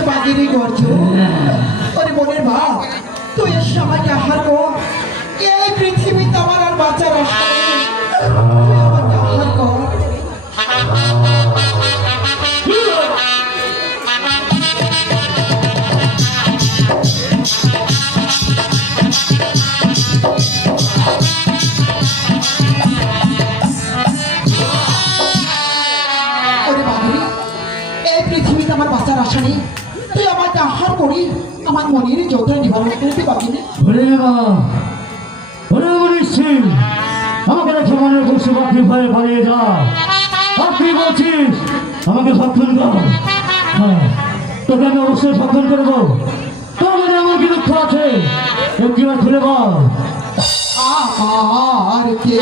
সে বাগিরি করছো ওরে বোনের ভাব তুই এসে আমাকে আহার কর এই পৃথিবীতে আমার আর বাঁচার আশা নেই তুই আমাকে আহার কর আমার বাঁচার আশা নেই তুই আমাকে আহার করি আমার মনের যৌধ নিবারণ করতে পারবি না আমাকে দেখে মনে করছে বাকি ভয়ে পালিয়ে যা আপনি বলছিস আমাকে সক্ষণ কর তোকে আমি অবশ্যই সক্ষণ করবো তোর মনে আমার কি দুঃখ আছে একটু খুলে বল আমার কে